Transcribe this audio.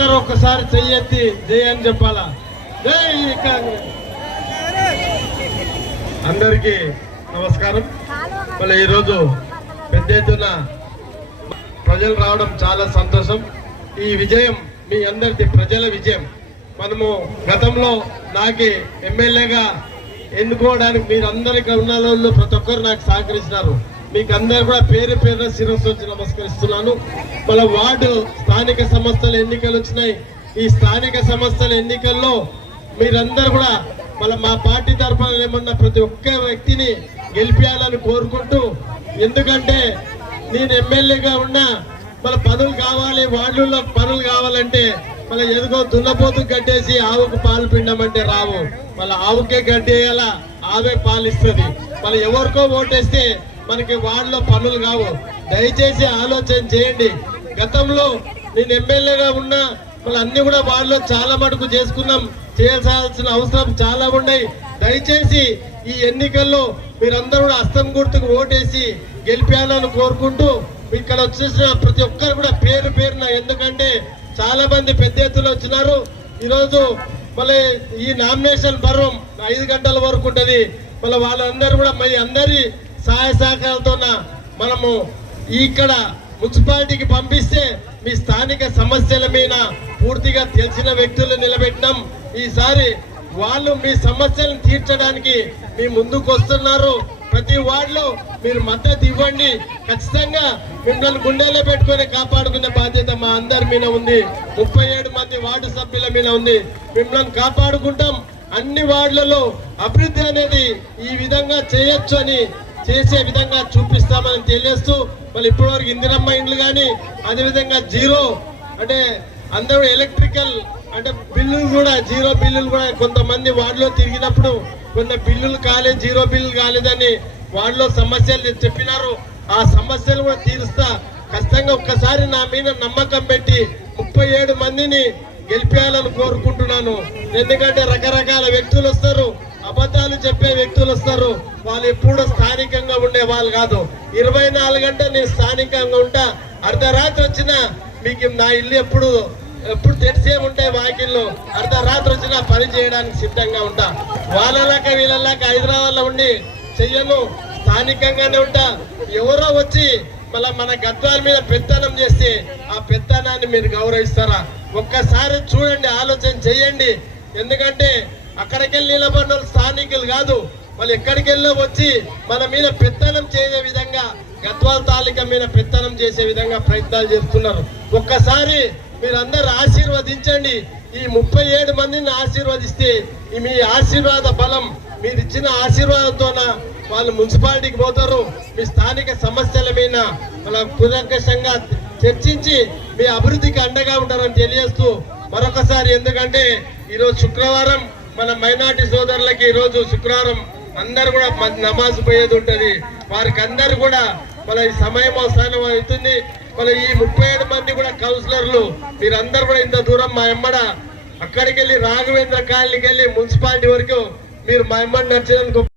అందరూ ఒక్కసారి చెయ్యెత్తి జై అని చెప్పాలా? జై అందరికీ నమస్కారం. మళ్ళీ ఈరోజు పెద్ద ఎత్తున ప్రజలు రావడం చాలా సంతోషం. ఈ విజయం మీ అందరిది ప్రజల విజయం. మనము గతంలో నాకి ఎమ్మెల్యేగా ఎన్నుకోవడానికి మీరు అందరికీ ఉన్న వాళ్ళు ప్రతి ఒక్కరు నాకు సహకరిస్తున్నారు మీకు అందరు కూడా పేరు పేరున శిరస్సు వచ్చి నమస్కరిస్తున్నాను. మన వార్డు స్థానిక సంస్థల ఎన్నికలు వచ్చినాయి. ఈ స్థానిక సంస్థల ఎన్నికల్లో మీరందరూ కూడా మన మా పార్టీ తరఫున ఏమన్నా ప్రతి ఒక్క వ్యక్తిని గెలిపించాలని కోరుకుంటూ ఎందుకంటే నేను ఎమ్మెల్యేగా ఉన్నా మన పనులు కావాలి వాళ్ళలో పనులు కావాలంటే మళ్ళీ ఎదుగో దున్నపోతు కట్టేసి ఆవుకు పాలు పిండమంటే రావు. మళ్ళీ ఆవుకే గడ్డేయాల ఆవే పాలు ఇస్తుంది మళ్ళీ ఎవరికో ఓటేస్తే మనకి వాళ్ళలో పనులు కావు. దయచేసి ఆలోచన చేయండి. గతంలో నేను ఎమ్మెల్యేగా ఉన్నా మళ్ళీ అన్ని కూడా వాళ్ళలో చాలా మటుకు చేసుకున్నాం. చేయాల్సిన అవసరం చాలా ఉన్నాయి. దయచేసి ఈ ఎన్నికల్లో మీరందరూ కూడా అస్తం గుర్తుకు ఓటేసి గెలిపేయాలని కోరుకుంటూ ఇక్కడ వచ్చేసిన ప్రతి ఒక్కరు కూడా పేరు పేరున ఎందుకంటే చాలా మంది పెద్ద ఎత్తున వచ్చినారు. ఈరోజు మళ్ళీ ఈ నామినేషన్ పర్వం ఐదు గంటల వరకు ఉంటుంది. మళ్ళీ వాళ్ళందరూ కూడా మరి అందరి సహాయ సహకారాలతో మనము ఇక్కడ మున్సిపాలిటీకి పంపిస్తే మీ స్థానిక సమస్యల మీద పూర్తిగా తెలిసిన వ్యక్తులు నిలబెట్టినాం. ఈసారి వాళ్ళు మీ సమస్యలను తీర్చడానికి మీ ముందుకు వస్తున్నారు. ప్రతి వార్డులో మీరు మద్దతు ఇవ్వండి. ఖచ్చితంగా మిమ్మల్ని గుండెలో పెట్టుకొని కాపాడుకునే బాధ్యత మా అందరి మీద ఉంది. ముప్పై ఏడు మంది వార్డు సభ్యుల మీద ఉంది. మిమ్మల్ని కాపాడుకుంటాం. అన్ని వార్డులలో అభివృద్ధి అనేది ఈ విధంగా చేయొచ్చు అని చేసే విధంగా చూపిస్తామని తెలియస్తూ మళ్ళీ ఇప్పటివరకు ఇందిరమ్మ ఇండ్లు కానీ అదేవిధంగా జీరో అంటే అందరూ ఎలక్ట్రికల్ అంటే బిల్లులు కూడా జీరో బిల్లులు కూడా కొంతమంది వార్డులో తిరిగినప్పుడు కొన్ని బిల్లులు కాలేదు జీరో బిల్లులు కాలేదని వార్డులో సమస్యలు చెప్పినారు. ఆ సమస్యలు కూడా తీరుస్తా ఖచ్చితంగా ఒక్కసారి నా మీద నమ్మకం పెట్టి ముప్పై ఏడు మందిని గెలిపేయాలని కోరుకుంటున్నాను. ఎందుకంటే రకరకాల వ్యక్తులు వస్తారు. అబద్ధాలు చెప్పే వ్యక్తులు వస్తారు. వాళ్ళు ఎప్పుడు స్థానికంగా ఉండే వాళ్ళు కాదు. ఇరవై నాలుగు గంటలు నేను స్థానికంగా ఉంటా. అర్ధరాత్రి వచ్చినా మీకు నా ఇల్లు ఎప్పుడు ఎప్పుడు తెరిసే ఉంటాయి వాకిళ్ళు అర్ధరాత్రి వచ్చినా పని చేయడానికి సిద్ధంగా ఉంటా. వాళ్ళలాక వీళ్ళలాక హైదరాబాద్లో ఉండి చెయ్యను. స్థానికంగానే ఉంటా. ఎవరో వచ్చి మళ్ళీ మన గద్వాల మీద పెత్తనం చేస్తే ఆ పెత్తనాన్ని మీరు గౌరవిస్తారా? ఒక్కసారి చూడండి ఆలోచన చేయండి. ఎందుకంటే అక్కడికి వెళ్ళి నిలబడిన స్థానికులు కాదు. వాళ్ళు ఎక్కడికి వెళ్ళి వచ్చి మన మీద పెత్తనం చేసే విధంగా గద్వాల తాలిక మీద పెత్తనం చేసే విధంగా ప్రయత్నాలు చేస్తున్నారు. ఒక్కసారి మీరందరూ ఆశీర్వదించండి. ఈ ముప్పై ఏడు మందిని ఆశీర్వదిస్తే మీ ఆశీర్వాద బలం మీరు ఇచ్చిన ఆశీర్వాదంతోన వాళ్ళు మున్సిపాలిటీకి పోతారు. మీ స్థానిక సమస్యల మీద వాళ్ళ కులంకషంగా చర్చించి మీ అభివృద్ధికి అండగా ఉంటారని తెలియజేస్తూ మరొకసారి ఎందుకంటే ఈరోజు శుక్రవారం మన మైనార్టీ సోదరులకి ఈరోజు శుక్రవారం అందరు కూడా నమాజ్ పోయేది ఉంటది. వారికి అందరు కూడా మన ఈ సమయం అవసరం అవుతుంది. మన ఈ ముప్పై ఏడు మంది కూడా కౌన్సిలర్లు మీరందరూ కూడా ఇంత దూరం మా ఎమ్మడ అక్కడికి వెళ్ళి రాఘవేంద్ర కాలనీకి వెళ్ళి మున్సిపాలిటీ వరకు మీరు మా ఎమ్మడి నడిచేందుకు